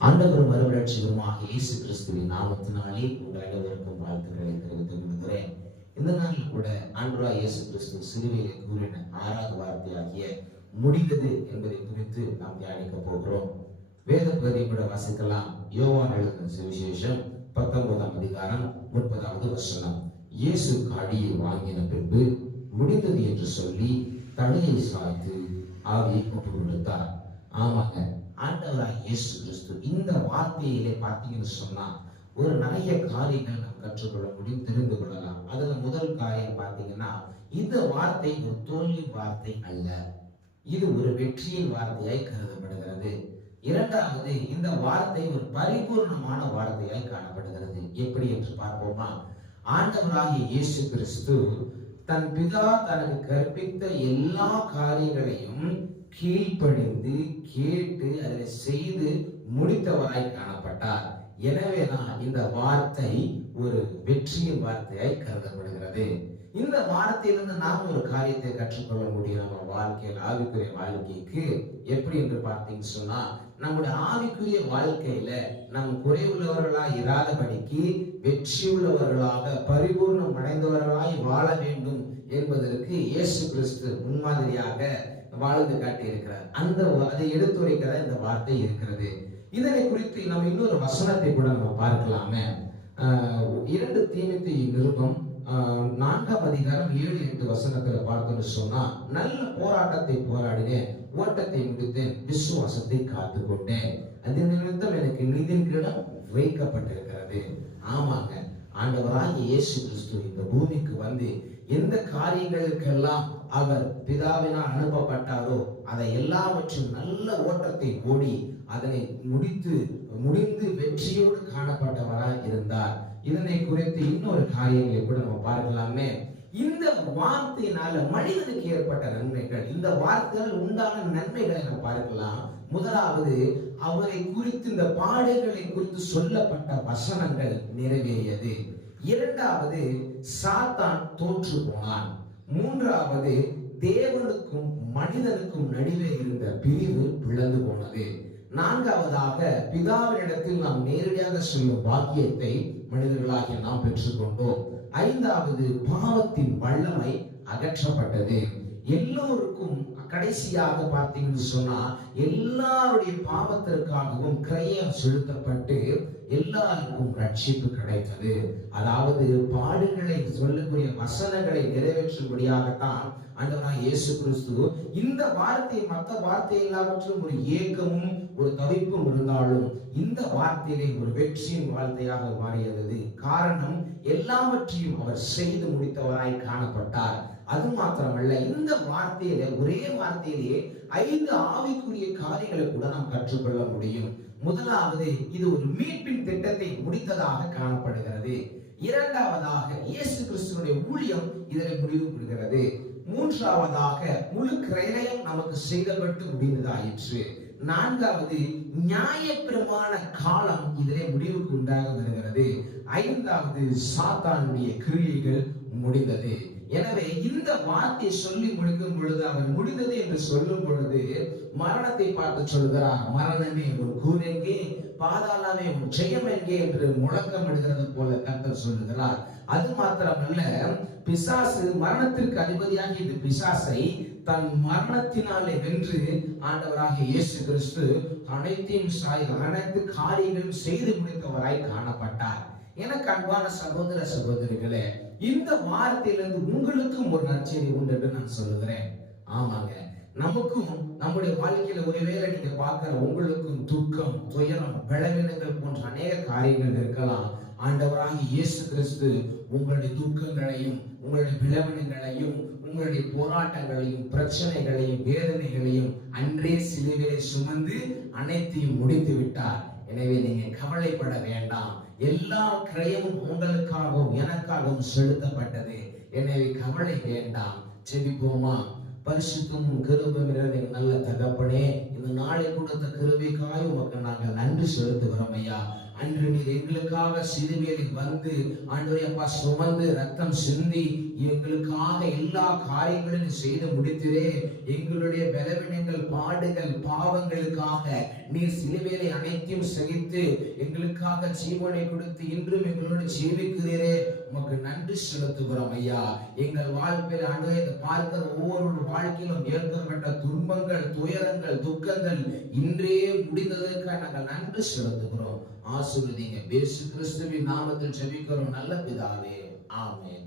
ஆண்டவர் மறுமலட்சியருமாக இயேசு கிறிஸ்துவின் நாமத்தினாலே உங்கள் அனைவருக்கும் வாழ்த்துக்களை தெரிவித்துக் கொள்கிறேன். இந்த நாளில் கூட ஆண்டவரா இயேசு கிறிஸ்து சிறுவையை கூறின ஆறாவது வார்த்தையாகிய முடிந்தது என்பதை குறித்து நாம் தியானிக்க போகிறோம். வேத பகுதியை கூட வாசிக்கலாம். யோவான் எழுதின சுவிசேஷம் பத்தொன்பதாம் அதிகாரம் முப்பதாவது வசனம். இயேசு காடியை வாங்கின பின்பு முடிந்தது என்று சொல்லி தலையை சாய்த்து ஆவியை ஒப்பு கொடுத்தார் ஆமாங்க ஆண்டவராக இயேசு கிறிஸ்து இந்த வார்த்தையிலே பார்த்தீங்கன்னு சொன்னா ஒரு நிறைய காரியங்கள் நாம் கற்றுக்கொள்ள முடியும் தெரிந்து கொள்ளலாம். அதுல முதல் காரியம் பார்த்தீங்கன்னா இந்த வார்த்தை ஒரு தோல்வி வார்த்தை அல்ல. இது ஒரு வெற்றியின் வார்த்தையாய் கருதப்படுகிறது. இரண்டாவது இந்த வார்த்தை ஒரு பரிபூர்ணமான வார்த்தையாய் காணப்படுகிறது. எப்படி என்று பார்ப்போமா? ஆண்டவராகிய இயேசு கிறிஸ்து தன் பிதா தனக்கு கற்பித்த எல்லா காரியங்களையும் கீழ்ப்படிந்து கேட்டு அதை செய்து முடித்தவராய் காணப்பட்டார். எனவேதான் இந்த வார்த்தை ஒரு வெற்றியின் வார்த்தையாய் கருதப்படுகிறது. இந்த வார்த்தையிலிருந்து நாம் ஒரு காரியத்தை கற்றுக்கொள்ள முடியும். நம்ம வாழ்க்கையில் ஆவிக்குரிய வாழ்க்கைக்கு. எப்படி என்று பார்த்தீங்கன்னு சொன்னா நம்முடைய ஆவிக்குரிய வாழ்க்கையில நம் குறைவுள்ளவர்களாய் இராதபடிக்கு வெற்றி உள்ளவர்களாக பரிபூர்ணம் அடைந்தவர்களாய் வாழ வேண்டும் என்பதற்கு இயேசு கிறிஸ்து முன்மாதிரியாக வாழ்ந்து காட்டியிருக்கிறார். அந்த அதை எடுத்துரைக்கிற இந்த வார்த்தை இருக்கிறது. இதனை குறித்து நம்ம இன்னொரு வசனத்தை கூட நம்ம பார்க்கலாமே. ஆஹ் இரண்டு தீமித்தி நிருபம் நான்காம் அதிகாரம் ஏழு எட்டு வசனத்துல பார்த்தோம்னு சொன்னா நல்ல போராட்டத்தை போராடினேன் ஓட்டத்தை முடித்தேன் விசுவாசத்தை காத்து கொண்டேன் அது நிமித்தம் எனக்கு நிதின் வைக்கப்பட்டிருக்கிறது. ஆமாங்க ஆண்டவராகிய இயேசு கிறிஸ்து இந்த பூமிக்கு வந்து எந்த காரியங்களுக்கெல்லாம் அவர் பிதாவினால் அனுப்பப்பட்டாரோ அதை எல்லாவற்றும் நல்ல ஓட்டத்தை ஓடி அதனை முடித்து முடிந்து வெற்றியோடு காணப்பட்டவராக இருந்தார். இதனை குறித்து இன்னொரு காரியங்களை கூட நம்ம பார்க்கலாமே. இந்த வார்த்தையினால மனிதனுக்கு ஏற்பட்ட நன்மைகள் இந்த வார்த்தையால் உண்டான நன்மைகளை நம்ம பார்க்கலாம். முதலாவது அவரை குறித்து இந்த பாடுகளை குறித்து சொல்லப்பட்ட வசனங்கள் நிறைவேறியது. இரண்டாவது சாத்தான் தோற்று போனான். மூன்றாவது தேவனுக்கும் மனிதனுக்கும் நடுவே இருந்த பிரிவு பிளந்து போனது. நான்காவதாக பிதாவினிடத்தில் நாம் நேரடியாக சொல்லும் பாக்கியத்தை மனிதர்களாகிய நாம் பெற்றுக்கொண்டோம். ஐந்தாவது பாவத்தின் வல்லமை அகற்றப்பட்டது. எல்லோருக்கும் கடைசியாக பார்த்தீங்கன்னு சொன்னா எல்லாருடைய பாவத்திற்காகவும் கிரயம் செலுத்தப்பட்டு எல்லாருக்கும் ரட்சிப்பு கிடைத்தது. அதாவது பாடுகளை சொல்லக்கூடிய வசனங்களை நிறைவேற்றும்படியாகத்தான் ஆண்டவராக இயேசு கிறிஸ்து இந்த வார்த்தை மற்ற வார்த்தை எல்லாவற்றிலும் ஒரு ஏக்கமும் ஒரு தவிப்பும் இருந்தாலும் இந்த வார்த்தையிலே ஒரு வெற்றியின் வார்த்தையாக மாறியது. காரணம் எல்லாவற்றையும் அவர் செய்து முடித்தவராய் காணப்பட்டார். அது மாத்திரமல்ல இந்த வார்த்தையில ஒரே வார்த்தையிலேயே ஐந்து ஆவிக்குரிய காரியங்களை கூட நாம் கற்றுக்கொள்ள முடியும். முதலாவது இது ஒரு மீட்பின் திட்டத்தை முடித்ததாக காணப்படுகிறது. இரண்டாவதாக இயேசு கிறிஸ்துவனுடைய ஊழியம் இதனை முடிவு கொள்கிறது மூன்றாவதாக முழு கிரயம் நமக்கு செய்தப்பட்டு முடிந்ததாயிற்று. நான்காவது நியாயப்பிரமாண காலம் இதிலே முடிவுக்கு உண்டாக வருகிறது. ஐந்தாவது சாத்தானுடைய கிரியைகள் முடிந்தது. எனவே இந்த வார்த்தை சொல்லி முடிக்கும் பொழுது அவர் முடிந்தது என்று சொல்லும் பொழுது மரணத்தை பார்த்து சொல்கிறார் மரணமே ஒரு கூர் பாதாளமே உன் ஜெயம் எங்கே? என்று முழக்கம் எடுக்கிறது போல கர்த்தர் சொல்லுகிறார். அது மாத்திரமல்ல பிசாசு மரணத்திற்கு அதிபதியாகி இந்த பிசாசை தன் மரணத்தினாலே வென்று ஆண்டவராக இயேசு கிறிஸ்து அனைத்தையும் சாய் அனைத்து காரியங்களும் செய்து முடித்தவராய் காணப்பட்டார். எனக்கு அன்பான சகோதர சகோதரிகளே இந்த வார்த்தையிலிருந்து உங்களுக்கும் ஒரு நற்செய்தி உண்டு என்று நான் சொல்லுகிறேன். ஆமாங்க நமக்கும் நம்முடைய வாழ்க்கையில ஒருவேளை நீங்க பார்க்கிற உங்களுக்கும் துக்கம் துயரம் பலவீனங்கள் போன்ற அநேக காரியங்கள் இருக்கலாம். ஆண்டவராக இயேசு கிறிஸ்து உங்களுடைய துக்கங்களையும் உங்களுடைய விளவனங்களையும் உங்களுடைய போராட்டங்களையும் பிரச்சனைகளையும் வேதனைகளையும் அன்றே சிலுவையை சுமந்து அனைத்தையும் முடித்து விட்டார். எனவே நீங்க கவலைப்பட வேண்டாம். எல்லா கிரயமும் உங்களுக்காகவும் எனக்காகவும் செலுத்தப்பட்டது. எனவே கவலை வேண்டாம். செபிப்போமா? பரிசுத்தும் கிருபம் நல்ல தகப்பனே இந்த நாளை கொடுத்த கிருபிக்காயும் நன்றி செலுத்துகிறோம் ஐயா. அன்று நீர் எங்களுக்காக சிறுவேலில் வந்து அன்று அப்பா சுமந்து ரத்தம் சிந்தி எங்களுக்காக எல்லா காரியங்களையும் செய்து முடித்திரே. எங்களுடைய பலவீனங்கள் பாடுகள் பாவங்களுக்காக நீர் சிலுவையிலே அனைத்தையும் சகித்து எங்களுக்காக ஜீவனை கொடுத்து இன்றும் எங்களோடு ஜீவிக்கிறீரே. உமக்கு நன்றி செலுத்துகிறோம் ஐயா. எங்கள் வாழ்க்கையில் ஆண்டவரே இந்த பார்க்கிற ஒவ்வொரு வாழ்க்கையிலும் ஏற்கப்பட்ட துன்பங்கள் துயரங்கள் துக்கங்கள் இன்றே முடிந்ததற்காக நாங்கள் நன்றி செலுத்துகிறோம். ஆசிர்வதிங்க. பேசு கிறிஸ்துவின் நாமத்தில் ஜெபிக்கிறோம். நல்ல பிதாவே. Amen.